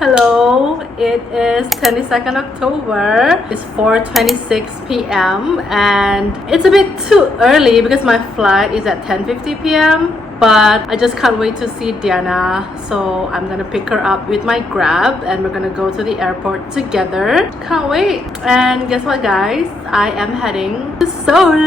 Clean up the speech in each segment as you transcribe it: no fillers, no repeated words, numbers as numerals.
Hello, it is 22nd October. It's 4:26 p.m. and it's a bit too early because my flight is at 10:50 p.m. But I just can't wait to see Diana, so I'm gonna pick her up with my Grab and we're gonna go to the airport together. Can't wait. And guess what, guys? I am heading to Seoul.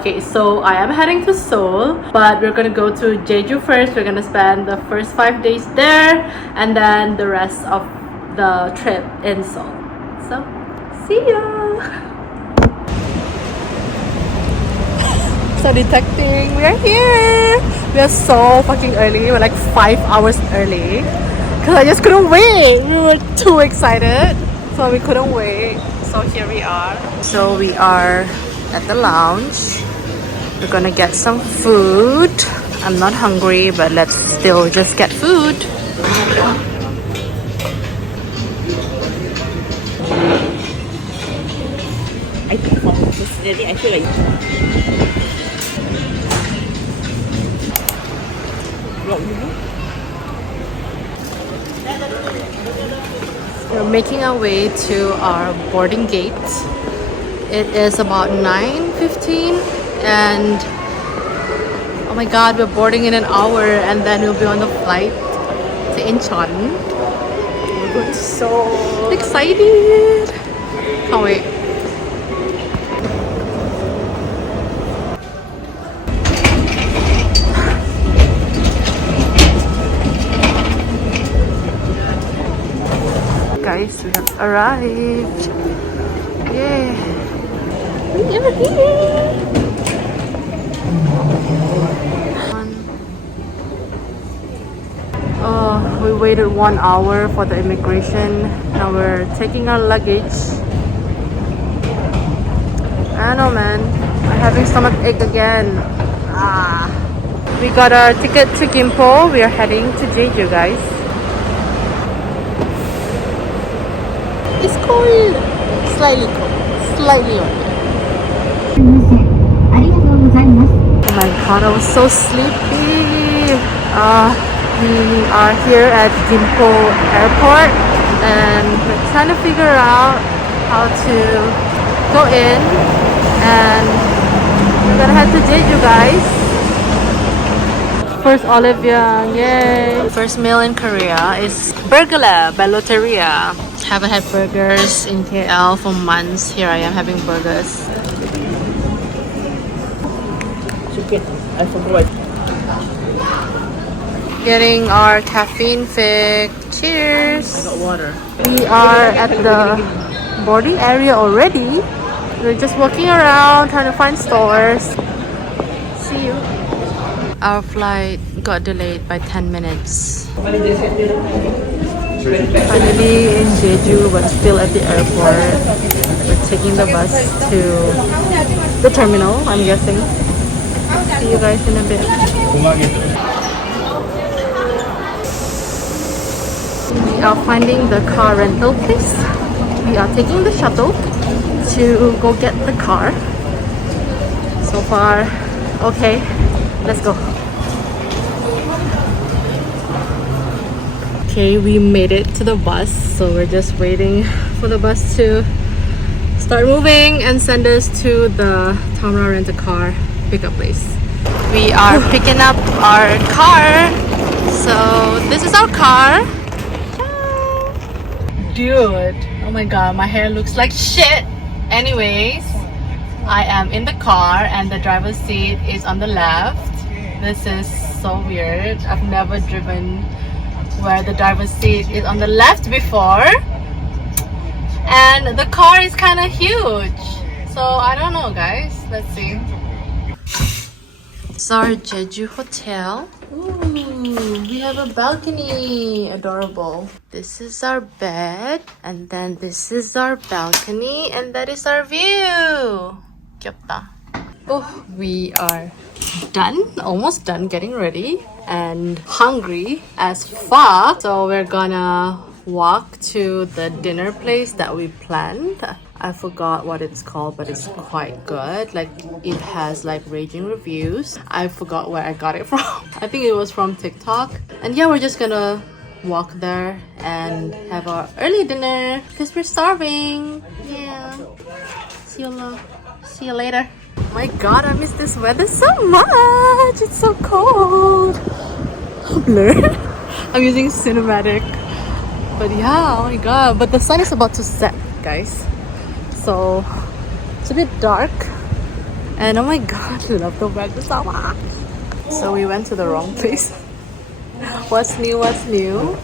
Okay, so I am heading to Seoul, but we're gonna go to Jeju first. We're gonna spend the first 5 days there and then the rest of the trip in Seoul. So, see ya! So detecting, we are here. We are so fucking early. We're like 5 hours early because I just couldn't wait. We were too excited, so we couldn't wait. So here we are. So we are at the lounge. We're gonna get some food. I'm not hungry, but let's still just get food. I think personally, I feel like we're making our way to our boarding gate. It is about 9:15 and oh my god, we're boarding in an hour and then we'll be on the flight to Incheon. We're so excited. Can't wait. Guys, we have arrived. Yay! We are here. Oh, we waited 1 hour for the immigration. Now we're taking our luggage. I don't know, man. I'm having stomach ache again. We got our ticket to Gimpo. We are heading to Jeju, guys. It's cold. Slightly cold. Slightly okay. Oh my god, I was so sleepy. We are here at Gimpo Airport and we're trying to figure out how to go in and we're gonna head to Jeju, guys. First Olivia, yay! First meal in Korea is Burgerla by Lotteria. Haven't had burgers in KL for months. Here I am having burgers. chicken. I forgot. Getting our caffeine fix. Cheers! I got water. We are at the boarding area already. We're just walking around trying to find stores. See you. Our flight got delayed by 10 minutes. Finally in Jeju, but still at the airport. We're taking the bus to the terminal, I'm guessing. See you guys in a bit. We are finding the car rental place. We are taking the shuttle to go get the car. So far, okay. Let's go. Okay, we made it to the bus, so we're just waiting for the bus to start moving and send us to the Tamra rent-a-car pickup place. We are picking up our car. So this is our car. Dude, oh my god, my hair looks like shit. Anyways, I am in the car and the driver's seat is on the left. This is so weird. I've never driven where the driver's seat is on the left before. And the car is kind of huge. So I don't know, guys. Let's see. It's our Jeju hotel. Ooh, we have a balcony. Adorable. This is our bed. And then this is our balcony. And that is our view. 귀엽다. Oh, we are done, almost done getting ready and hungry as fuck. So we're gonna walk to the dinner place that we planned. I forgot what it's called, but it's quite good. Like, it has like raging reviews. I forgot where I got it from. I think it was from TikTok. And yeah, we're just gonna walk there and have our early dinner because we're starving. Yeah. See you later. Oh my god, I miss this weather so much. It's so cold. Blur. I'm using cinematic. But yeah, oh my god. But the sun is about to set, guys. So it's a bit dark. And oh my god, I love the weather so much. So we went to the wrong place. What's new? What's new?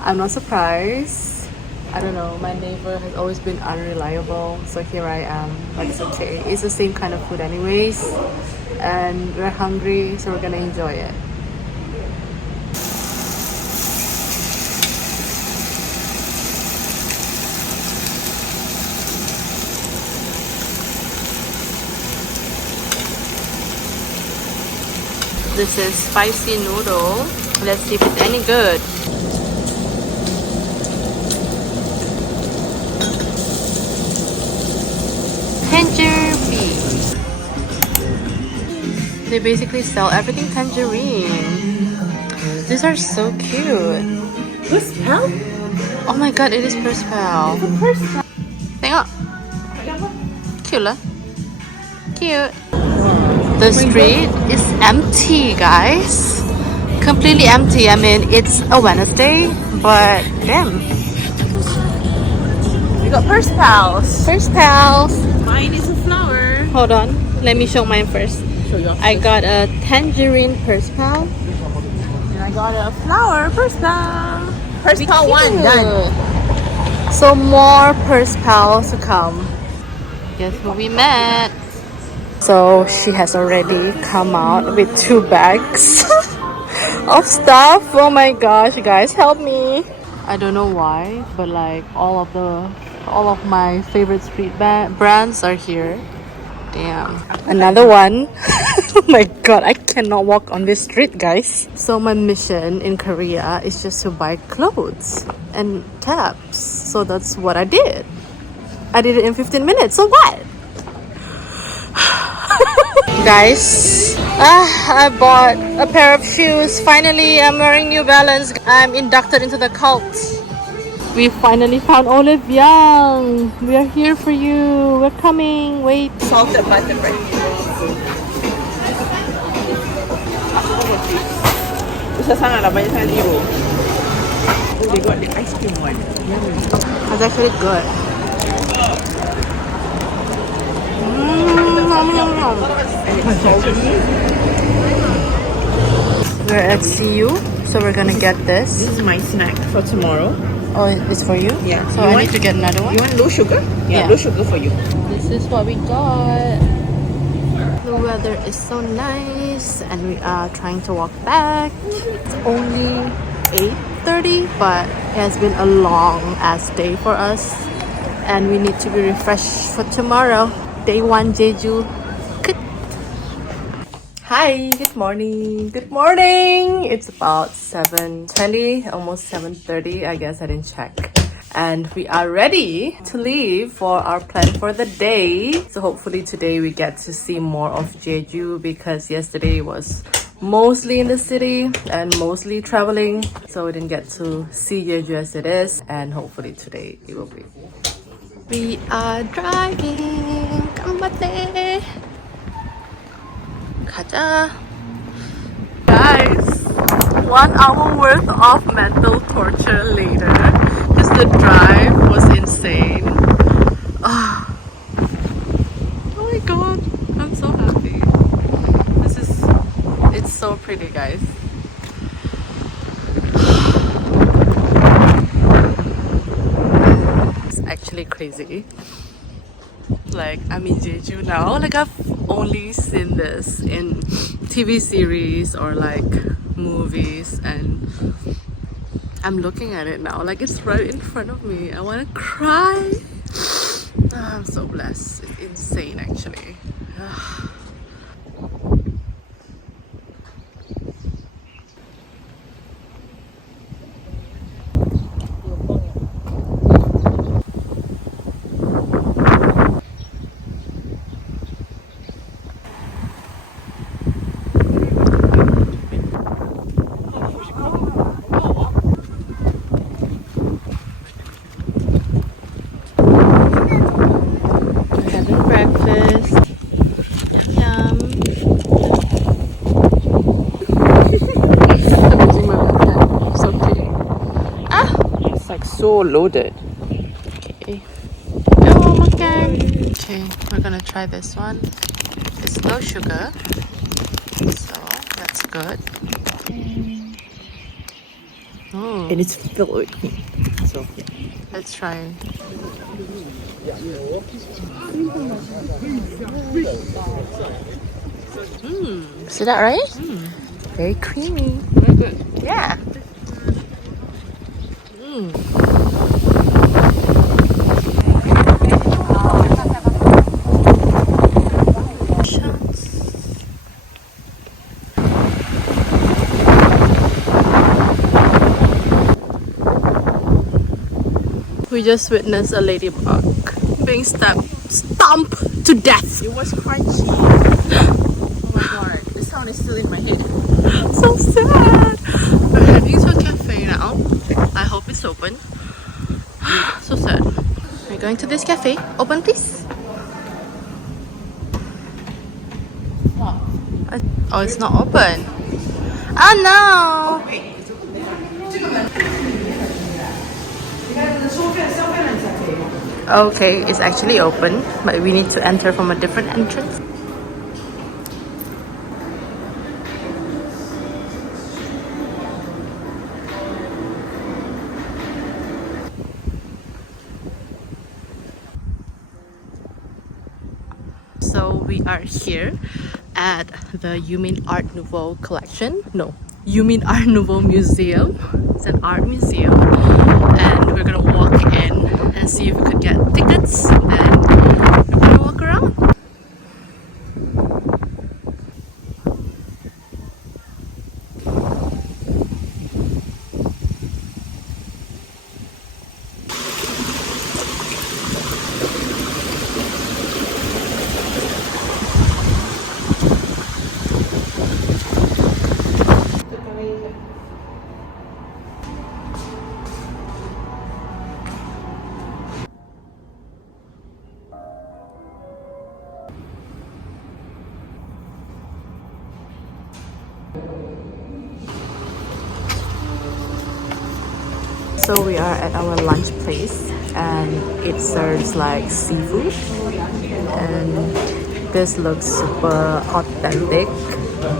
I'm not surprised. I don't know. My neighbor has always been unreliable. So here I am. But it's okay. It's the same kind of food anyways. And we're hungry, so we're gonna enjoy it. This is spicy noodle. Let's see if it's any good. Tangerine. They basically sell everything tangerine. These are so cute. What's pal? Oh my god, it is purse pal. Tengok. Cute lah. Cute. The street is empty, guys. Completely empty. I mean, it's a Wednesday, but damn. We got purse pals. Purse pals. Mine is a flower. Hold on. Let me show mine first. Show yours. I got a tangerine purse pal. And I got a flower purse pal. Purse pal one done. So more purse pals to come. Guess who we met? So she has already come out with 2 bags of stuff. Oh my gosh, guys, help me. I don't know why, but like all of my favorite street brands are here. Damn. Another one. Oh my god, I cannot walk on this street, guys. So my mission in Korea is just to buy clothes and caps. So that's what I did. I did it in 15 minutes, so what? Guys, I bought a pair of shoes. Finally, I'm wearing New Balance. I'm inducted into the cult. We finally found Olive Young. We are here for you. We're coming. Wait. Salted butter bread. Susah sangat lah, banyak sangat zero. Oh, they got the ice cream one. Yummy. That's actually good. We're at CU, so we're gonna get this. This is my snack for tomorrow. Oh, it's for you? Yeah. So I need to get another one? You want low sugar? Yeah. Low sugar for you. This is what we got. The weather is so nice and we are trying to walk back. It's only 8:30, but it has been a long ass day for us and we need to be refreshed for tomorrow. Day 1 Jeju. Good. Hi, good morning. Good morning. It's about 7:20, almost 7:30. I guess I didn't check. And we are ready to leave for our plan for the day. So hopefully today we get to see more of Jeju because yesterday was mostly in the city and mostly traveling. So we didn't get to see Jeju as it is. And hopefully today it will be. We are driving. Ganbatte. 가자. Guys, 1 hour worth of mental torture later. Just the drive was insane. Oh my god, I'm so happy. It's so pretty, guys. It's actually crazy. Like, I'm in Jeju now. Like, I've only seen this in TV series or like movies, and I'm looking at it now. Like, it's right in front of me. I want to cry. I'm so blessed. It's insane, actually. so loaded. Okay. No makan. Okay, we're gonna try this one. It's no sugar, so that's good. Oh, And it's filled with cream. So yeah. let's try. Is that right? Very creamy. Very good. Yeah. We just witnessed a ladybug being stomped to death. It was crunchy. Oh my god. The sound is still in my head. So sad. We're heading to a cafe now. I hope it's open. So sad. We're going to this cafe. Open, please. Oh, it's not open. Oh no. Okay, it's actually open, but we need to enter from a different entrance. So we are here at the Yumin Art Nouveau collection. No, Yumin Art Nouveau Museum. It's an art museum, and we're gonna walk in and see if we could get tickets. Then we're gonna walk around. So we are at our lunch place, and it serves like seafood, and this looks super authentic,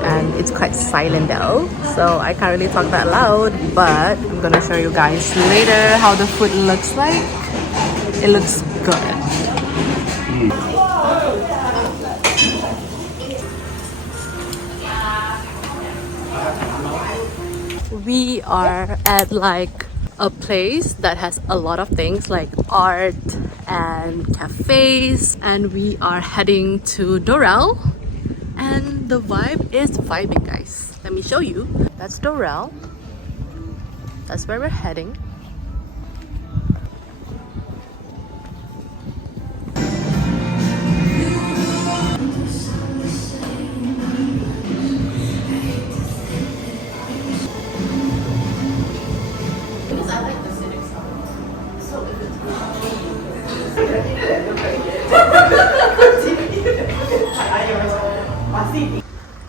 and it's quite silent though, so I can't really talk that loud, but I'm gonna show you guys later how the food looks like. It looks good. We are at like a place that has a lot of things like art and cafes, and we are heading to Dorel, and the vibe is vibing, guys. Let me show you. That's Dorel. That's where we're heading.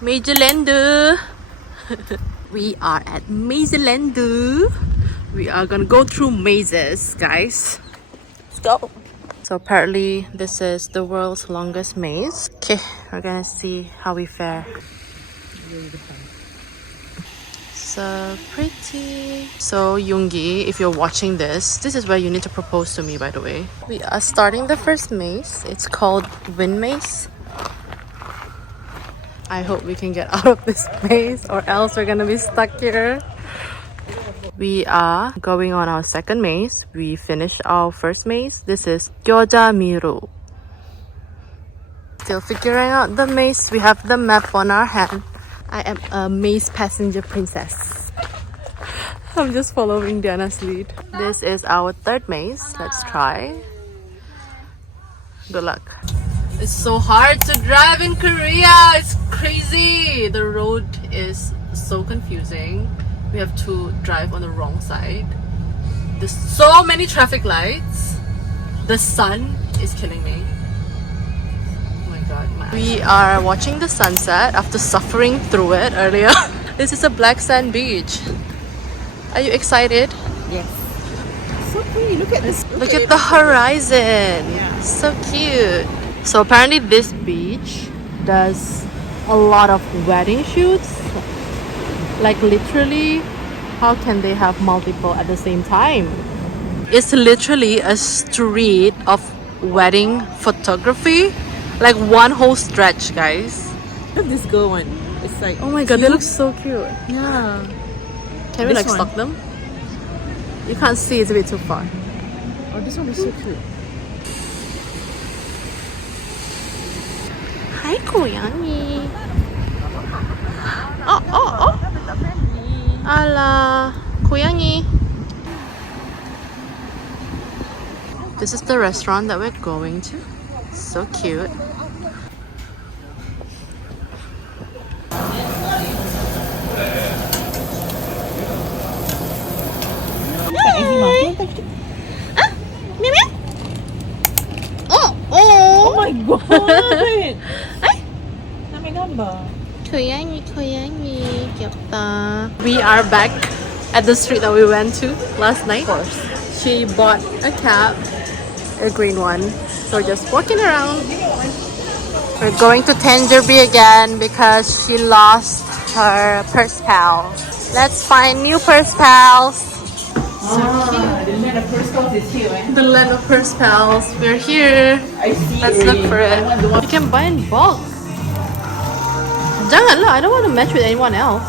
Mazelande. We are at Mazelande. We are gonna go through mazes, guys. Let's go. So apparently this is the world's longest maze. Okay, we're gonna see how we fare. So pretty. So Yoongi, if you're watching this is where you need to propose to me, by the way. We are starting the first maze. It's called Wind Maze. I hope we can get out of this maze, or else we're gonna be stuck here. We are going on our second maze. We finished our first maze. This is Gyoja Miru. Still figuring out the maze. We have the map on our hand. I am a maze passenger princess. I'm just following Diana's lead. This is our third maze. Let's try. Good luck. It's so hard to drive in Korea. It's crazy. The road is so confusing. We have to drive on the wrong side. There's so many traffic lights. The sun is killing me. We are watching the sunset after suffering through it earlier. This is a black sand beach. Are you excited? Yes. so pretty. Look at this. Look at the horizon. Yeah. So cute. So apparently this beach does a lot of wedding shoots. Like literally, how can they have multiple at the same time? It's literally a street of wedding photography. Like one whole stretch, guys. Look at this girl one. It's like, Oh my god, they look so cute. yeah. Can we This like one. stalk them? You can't see, it's a bit too far. Oh, this one is so cute. Hi, 고양이. Oh. Ala, 고양이. This is the restaurant that we're going to. So cute. Oh my god! Namigamba. 고양이 귀엽다. We are back at the street that we went to last night. Of course. She bought a cab, a green one. So we're just walking around. We're going to Tenderby again because she lost her purse pal. Let's find new purse pals. The land of first class is here, eh? The land of purse pals. We're here. I see. Let's look for it. You can buy in bulk. Jangan lah, I don't want to match with anyone else.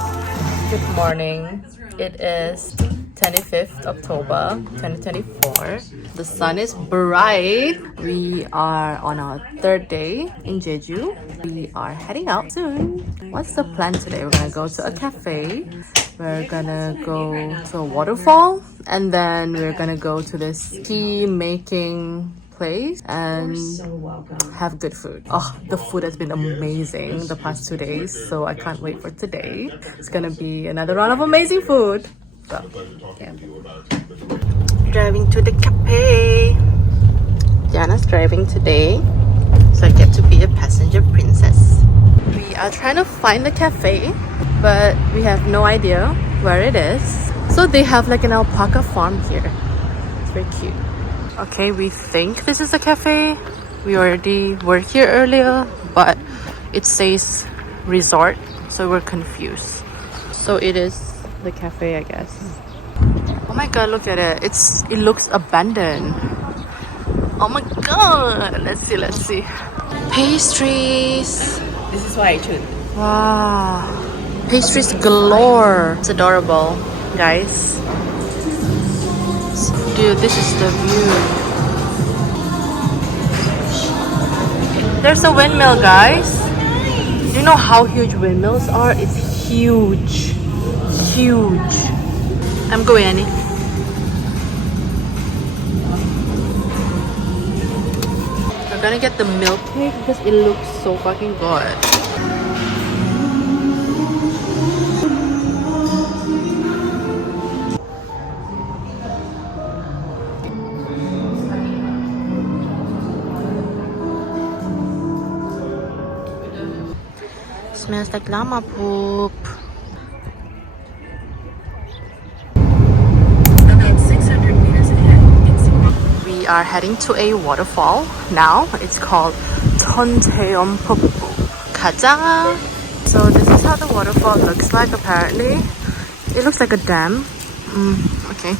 Good morning. It is 25th October 2024. The sun is bright. We are on our third day in Jeju. We are heading out soon. What's the plan today? We're gonna go to a cafe. We're gonna go to a waterfall. And then we're gonna go to this tea making place and have good food. Oh, the food has been amazing the past 2 days, so I can't wait for today. It's gonna be another round of amazing food. So, yeah. Driving to the cafe. Jana's driving today, so I get to be a passenger princess. We are trying to find the cafe, but we have no idea where it is. So they have like an alpaca farm here. It's very cute. Okay, we think this is the cafe. We already were here earlier, but it says resort, so we're confused. So it is the cafe, I guess. Oh my god, look at it. It looks abandoned. Oh my god. Let's see. Pastries. This is why I chose. Wow. Pastries galore. It's adorable, guys. Dude, this is the view. There's a windmill, guys. Do you know how huge windmills are? It's huge. Huge. I'm going, Annie. We're gonna get the milk cake because it looks so fucking good. Smells like llama poop. About 600 meters ahead. We are heading to a waterfall now. It's called Tonteompopu. 가자. So this is how the waterfall looks like apparently. It looks like a dam. Okay.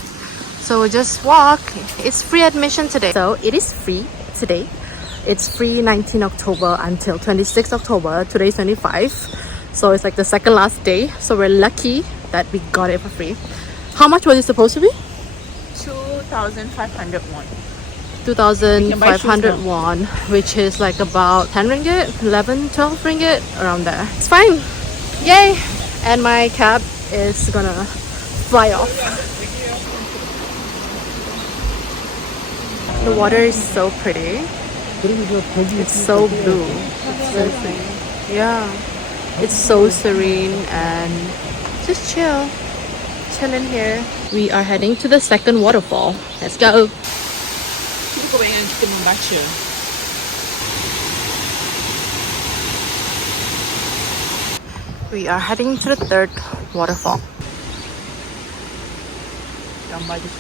So we'll just walk. It's free admission today. So it is free today. It's free 19 October until 26 October. Today's 25. So it's like the second last day. So we're lucky that we got it for free. How much was it supposed to be? 2,500 won. 2,500 won, which is like about 10 ringgit, 11, 12 ringgit, around there. It's fine. Yay! And my cab is gonna fly off. The water is so pretty. It's so blue. Yeah. It's so serene and just chilling here. We are heading to the second waterfall. Let's go. Kita bayangkan kita membaca. We are heading to the third waterfall. Gambar je.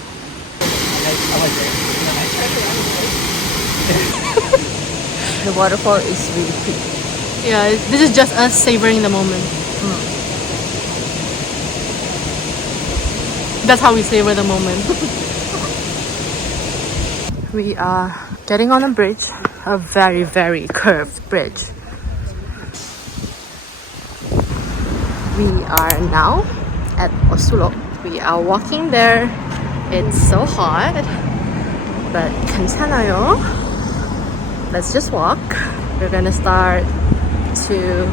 The waterfall is really pretty. Yeah, this is just us savoring the moment. That's how we savor the moment. We are getting on a bridge, a very, very curved bridge. We are now at Osulo. We are walking there. It's so hot, but 괜찮아요. Let's just walk. We're gonna start to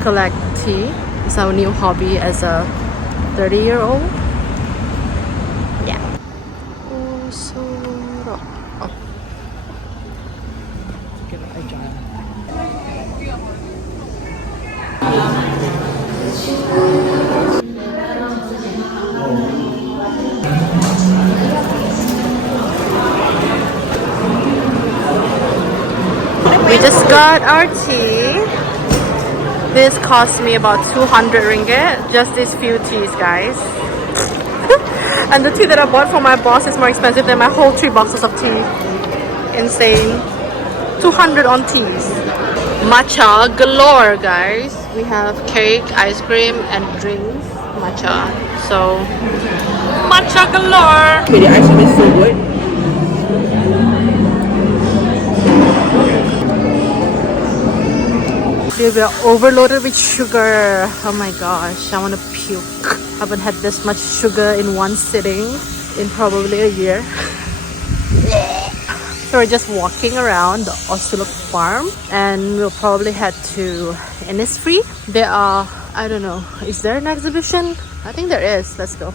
collect tea. It's our new hobby as a 30-year-old. Yeah. Osulo. Oh. We just got our tea. This cost me about 200 ringgit. Just these few teas, guys. And the tea that I bought for my boss is more expensive than my whole 3 boxes of tea. Insane. 200 on teas. Matcha galore, guys. We have cake, ice cream, and drinks. Matcha. So, matcha galore. Okay, the ice cream is so good. We are overloaded with sugar. Oh my gosh, I want to puke. I haven't had this much sugar in one sitting in probably a year. So we're just walking around the Osulok farm and we'll probably head to Innisfree. There are, I don't know, is there an exhibition? I think there is. Let's go.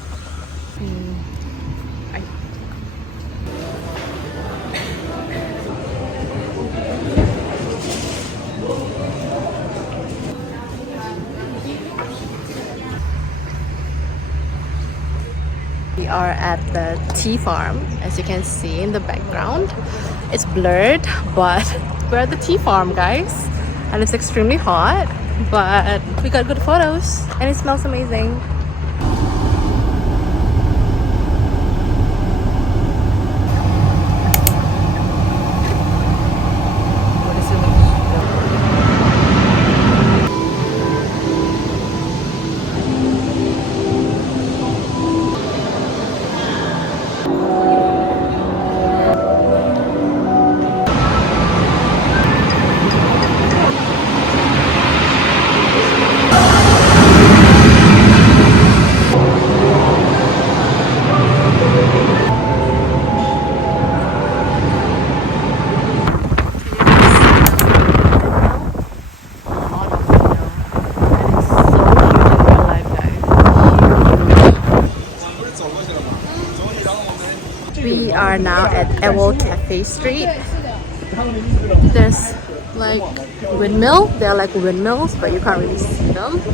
We are at the tea farm, as you can see in the background. It's blurred, but we're at the tea farm, guys. And it's extremely hot, but we got good photos and it smells amazing. We are now at Ewell Cafe Street. There's like windmill. They're like windmills, but you can't really see them. You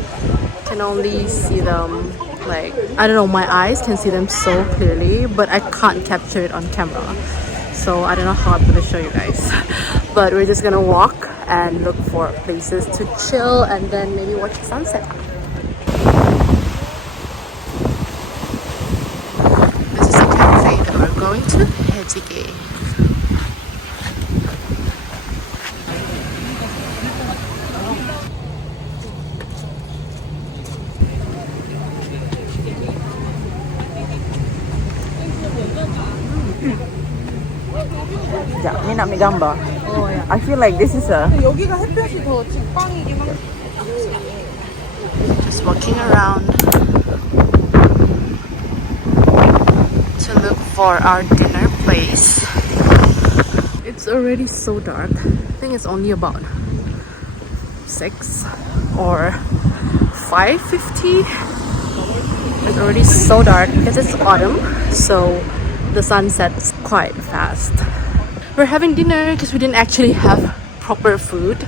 can only see them like, I don't know, my eyes can see them so clearly, but I can't capture it on camera. So I don't know how I'm gonna show you guys. But we're just gonna walk and look for places to chill and then maybe watch the sunset. Going to Hejige. Yeah, ni nak ambil gambar. Oh yeah. I feel like this is a. Just walking around to look for our dinner place. It's already so dark. I think it's only about 6 or 5:50. It's already so dark because it's autumn, so the sun sets quite fast. We're having dinner because we didn't actually have proper food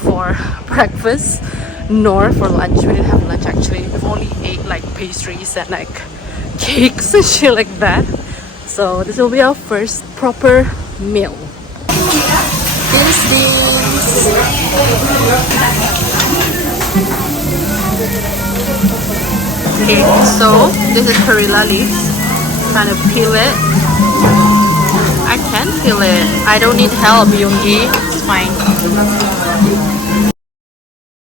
for breakfast nor for lunch. We didn't have lunch actually. We've only ate like pastries and like cakes and shit like that. So this will be our first proper meal. Okay, so this is perilla leaves. Kind of peel it I don't need help, Yoongi. It's fine.